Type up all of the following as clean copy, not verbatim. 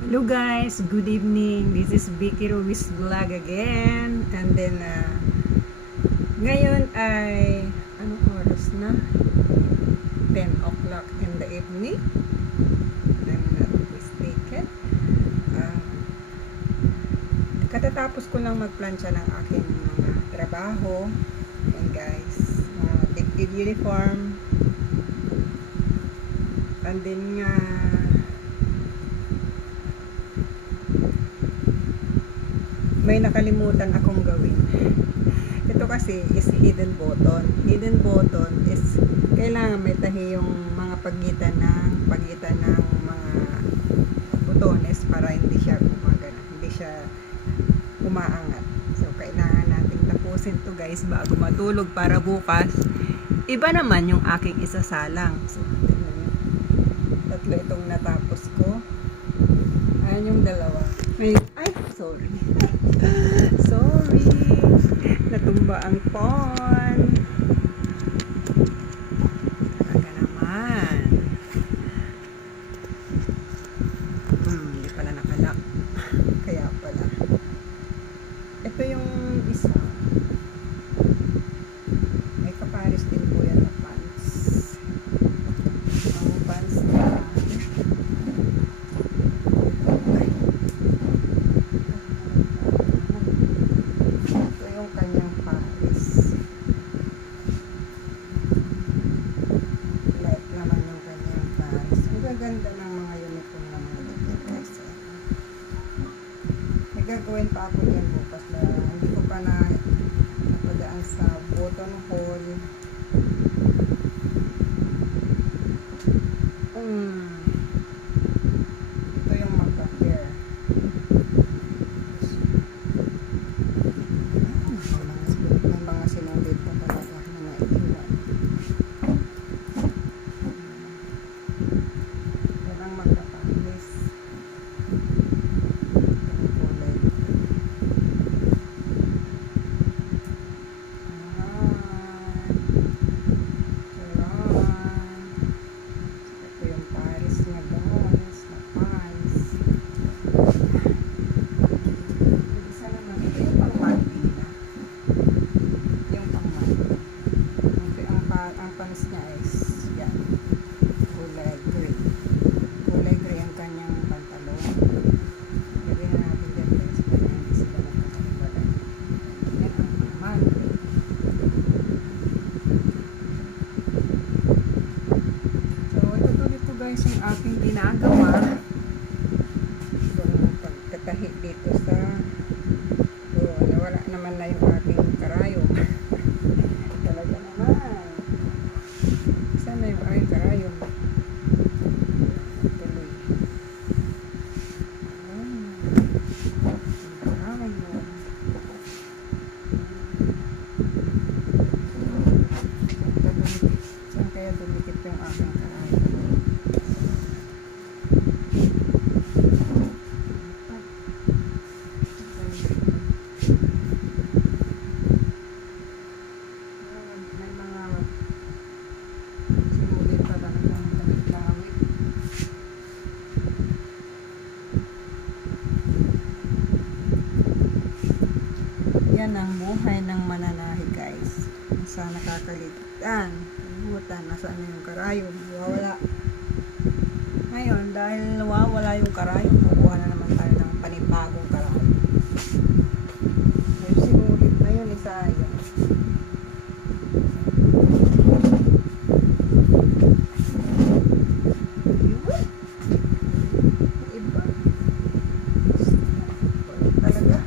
Hello guys, good evening. This is Vicky Ruiz Vlog again. And then, ngayon ay, anong oras na? 10 o'clock in the evening. I'm not mistaken. Katatapos ko lang magplansya ng aking mga trabaho. And guys, dicted uniform. And then may nakalimutan akong gawin. Ito kasi is hidden button. Hidden button is kailangan may tahi yung mga pagitan ng mga butones para hindi siya gumagana, hindi siya umaangat. So kailangan nating tapusin to guys bago matulog para bukas iba naman yung aking isasalang. So tingnan niyo. Tatlo itong natapos ko. Ayan yung dalawa. Ay, sorry. Sorry. Natumba ang phone. Talaga naman. Hindi pala nakalak. Kaya pala. Ito yung isa. May kapares din po yan na pants. Ang pants na kanyang pares. Light naman yung kanyang pares. Ang gaganda ng mga uniform ng mga ganyan guys. May gagawin pa ako yan bukas na hindi ko pa na napadaan sa button hole. Ito yung magka-fair. May mga sinunod pa talaga na naiiwan. Yan ang magka-pares. Itong kulay. Ito yung pares niya guys. Na pants. Isa naman. Ito yung pang-Malvina. Yung pang-Malvina. Ang pants niya is yan. Kulay gray. Kulay gray ang kanyang pantalon. Lagyan na natin dyan guys para hindi sila magkakaiwalay. Yan ang pang-Malvina. So, ito dito guys yung aking ginagawa. Kung pagkatahi dito sa nawala naman na yung aking karayom. Talaga naman. Saan na yung aking karayom? Tuloy. Karayom. Saan kaya dumikit yung aking karayom? May mga sinulit pa talagang damit-damit. Yan ang buhay ng mananahi guys. Sa nakakalitan, kalimutan, nasaan na yung karayom, wala. Ngayon, dahil nawawala yung karayom, kukuha na naman tayo ng panibagong karayom. Yung sinulit na yun, isa yan. Iba. Wala talaga.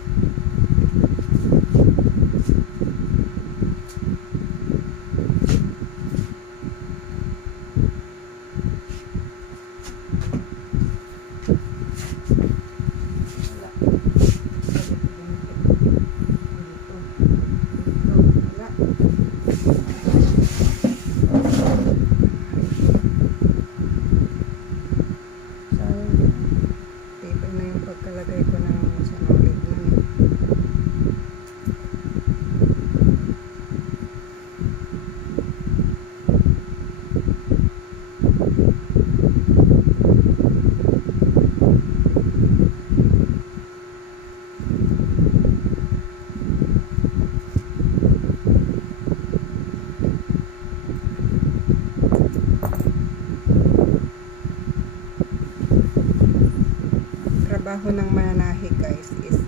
trabaho ng mananahi guys is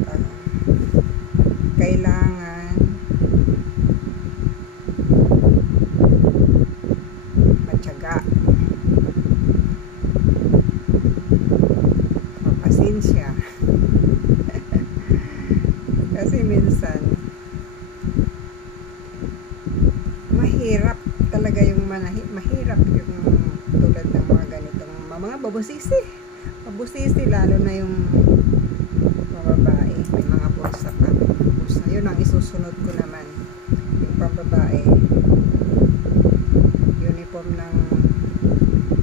kailangan matyaga, mapasensya. Kasi minsan mahirap talaga yung manahi, mahirap yung tulad ng mga ganitong mga babusisi, lalo na yung mga babae, may mga bulsa pa, yun ang isusunod ko naman, yung pambabae, uniform ng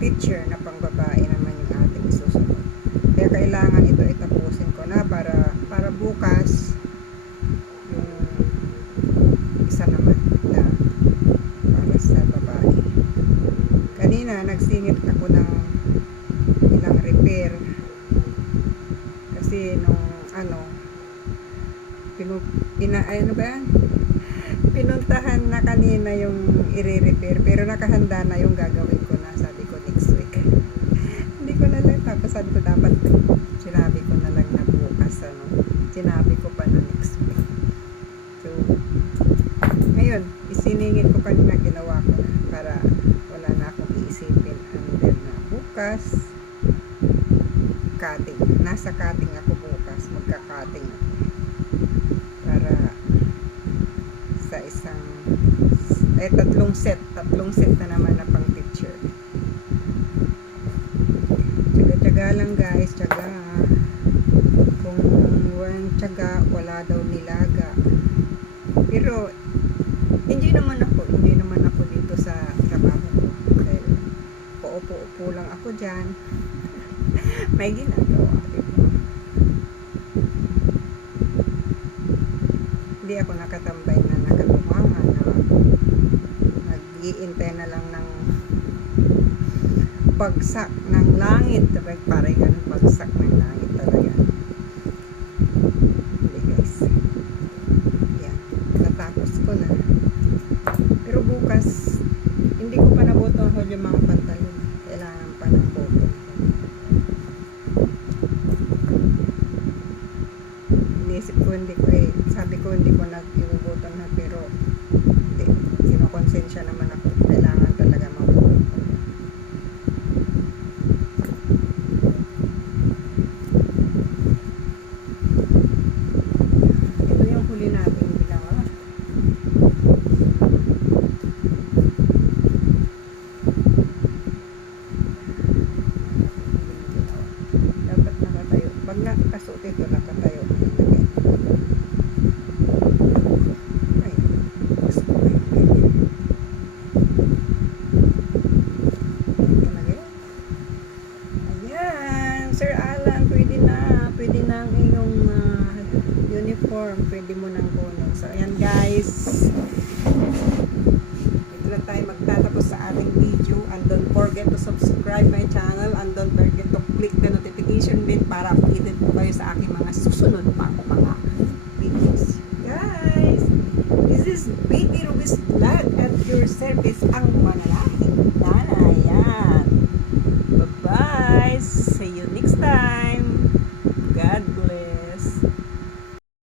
teacher na pangbabae naman yung ating isusunod. Kaya kailangan ito itapusin ko na para bukas yung isa naman na para sa babae. Kanina nagsingit ako ng ilang repair kasi nung pinuntahan na kanina yung i-repair, pero nakahanda na yung gagawin ko na, sabi ko next week. Hindi ko na lang, tapos sabi ko dapat sinabi ko na lang na bukas, sinabi ko pa na next week. So ngayon isiningit ko kanina, ginawa ko na para wala na akong iisipin, and then bukas cutting, nasa cutting ako bukas, magka-cutting ako para sa isang tatlong set na naman na pang teacher. Tiyaga lang guys, tiyaga. Kung walang tiyaga, wala daw nilaga. Pero enjoy naman ako dito sa trabaho ko, dahil paupo-upo lang ako dyan. May ginagawa, diba? Hindi ako nakatambay na nakatunganga na nag-iintay na lang ng bagsak ng langit, diba? Parang ganun, bagsak ng langit talaga. Hindi guys, yan, natapos ko na, pero bukas hindi ko pa nabotong yung mga pantalon, kailangan pa ng botong. Inisip ko, sabi ko hindi ko nag-iubutan na, pero hindi, sinokonsensya naman ako, kailangan talaga mabubutan ko. Ito yung huli natin ginawa. Dapat nakatayo, pag nakasuot ito nakatayo. Sir Alan, pwede na ang iyong uniform, pwede mo nang kunin. So ayan guys, ito na tayo magtatapos sa ating video, and don't forget to subscribe my channel, and don't forget to click the notification bell para updated po kayo sa aking mga susunod pang mga videos. Guys, this is Baby Ruby's Vlog at your service, ang manalangin na